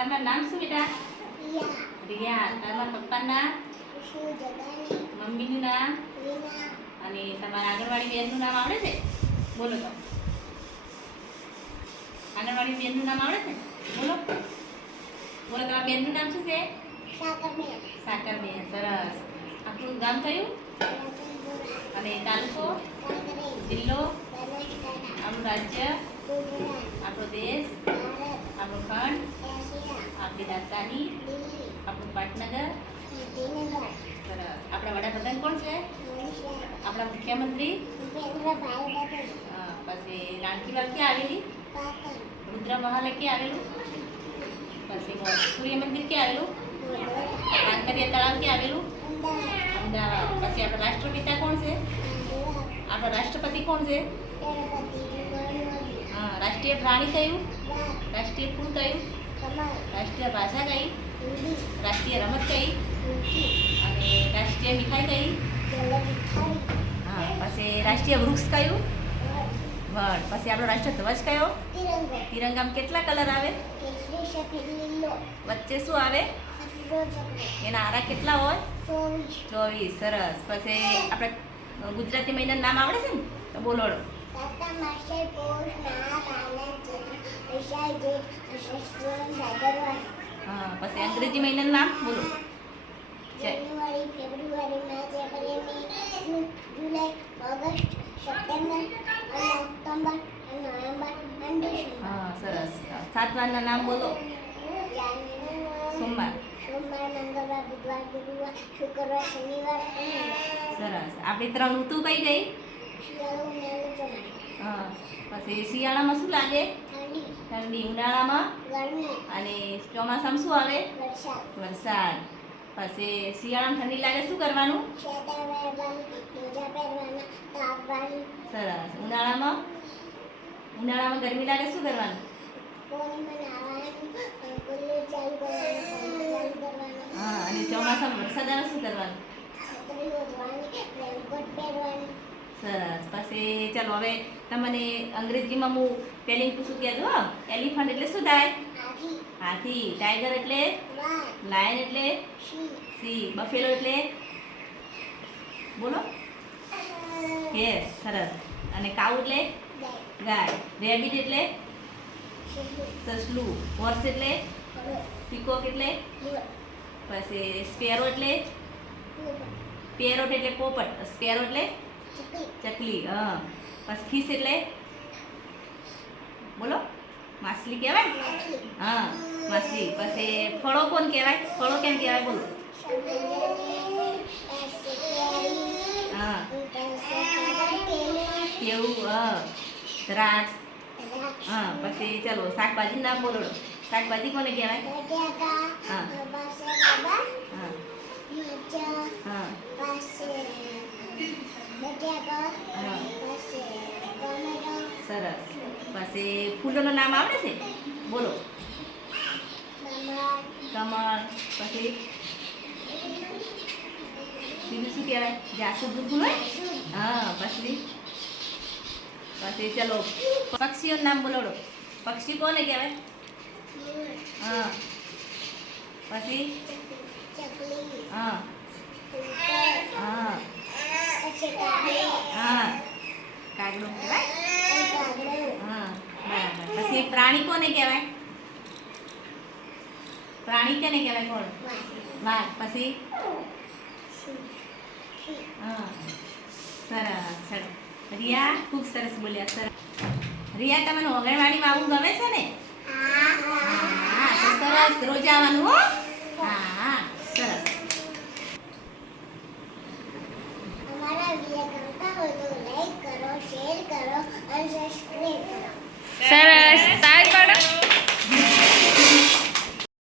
તમારું નામ શું બેટા રિયા તમારા પપ્પાનું નામ મમ્મીનું નામ અને તમારા આંગણવાડી બેનનું નામ આવડે છે બોલો તો આંગણવાડી બેનનું નામ આવડે છે બોલો બોલો તમારા બેનનું નામ શું છે સાકર બેન સરસ આપણું ગામ કયું અને તાલુકો જિલ્લો રાજ્ય, આપણો દેશ, આપણો ખંડ, આપણી રાજધાની, આપણું પાટનગર. સરસ. આપણા વડાપ્રધાન કોણ છે? આપણા મુખ્યમંત્રી? પછી રાણકીવાવ ક્યાં આવેલી? રુદ્ર મહાલ ક્યાં આવેલું? પછી સૂર્ય મંદિર ક્યાં આવેલું? કાંકરિયા તળાવ ક્યાં આવેલું? અમદાવાદ. પછી આપણા રાષ્ટ્રપિતા કોણ છે? આપણા રાષ્ટ્રપતિ કોણ છે? હા રાષ્ટ્રીય પ્રાણી કયું રાષ્ટ્રીય ફૂલ કયું? રાષ્ટ્રીય ભાષા કઈ? રાષ્ટ્રીય રમત કઈ? અને રાષ્ટ્રીય મીઠાઈ કઈ? હા પછી રાષ્ટ્રીય વૃક્ષ કયું? વડ. પછી આપણો રાષ્ટ્ર ધ્વજ કયો? તિરંગામાં કેટલા કલર આવે? વચ્ચે શું આવે? એના આરા કેટલા હોય? ચોવીસ. સરસ. પછી આપણે ગુજરાતી મહિનાનું નામ આવડે છે ને? તો બોલો હા પછી અંગ્રેજી મહિનાનું નામ? બોલો. January February March April May July August September અને ઓક્ટોબર અને નવેમ્બર અને ડિસેમ્બર. હા સરસ. સાતવાના નામ બોલો. સોમવાર. સોમવાર મંગળવાર બુધવાર ગુરુવાર શુક્રવાર શનિવાર સરસ. આપણી ત્રણ ઋતુ કઈ ગઈ શિયાળો ઉનાળો ચોમાસું. હા. પછી શિયાળામાં શું લાગે? ઠંડી. ઉનાળામાં? અને ચોમાસામાં શું આવે? વરસાદ. પછી શિયાળામાં ઠંડી લાગે શું કરવાનું? સરસ. ઉનાળામાં? ઉનાળામાં ગરમી લાગે શું કરવાનો? હા અને ચોમાસામાં વરસાદ આવે શું કરવાનું? સરસ. પછી ચાલો હવે તમને અંગ્રેજીમાં હું પેલી પૂછું કહેજો હો એલિફન્ટ એટલે શું થાય? હાથી. ટાઈગર એટલે? લાયન એટલે? સી બફેલો એટલે? બોલો. યસ સરસ. અને કાઉ એટલે? ગાય રેબિટ એટલે? સસલું. હોર્સ એટલે? પીકોક એટલે? પછી સ્પેરો એટલે? પેરોટ એટલે પોપટ. સ્પેરો એટલે? ચકલી. હા. બસ ખીસ એટલે? બોલો. માછલી કહેવાય? હા માછલી. પછી ફળો કોણ કહેવાય? ફળો કેમ કહેવાય? બોલો. હા. કેવું હા. દ્રાક્ષ. હા પછી ચાલો શાકભાજી નામ બોલો શાકભાજી કોને કહેવાય? હા. હા. હા. સરસ. પછી ફૂલોનું નામ આવડે છે? બોલો. કમળ. પછી? બીજું શું કહેવાય? જાસૂદ ફૂલ હોય? હા પછી? પછી ચલો પક્ષીઓનું નામ બોલોડો પક્ષી કોને કહેવાય? હા. પછી? હા કબૂતર હા પછી કાગડો હા. કાગડો કહેવાય? હા બરાબર. પછી પ્રાણી કોને કહેવાય? પ્રાણી કેને કહેવાય કોણ વાઘ. પછી? હા. સરસ ચલો રિયા ખૂબ સરસ બોલ્યા સરસ. રિયા તમને ઓગણવાડીમાં આવું ગમે છે ને? હા તો સરસ રોજ આવવાનું હો.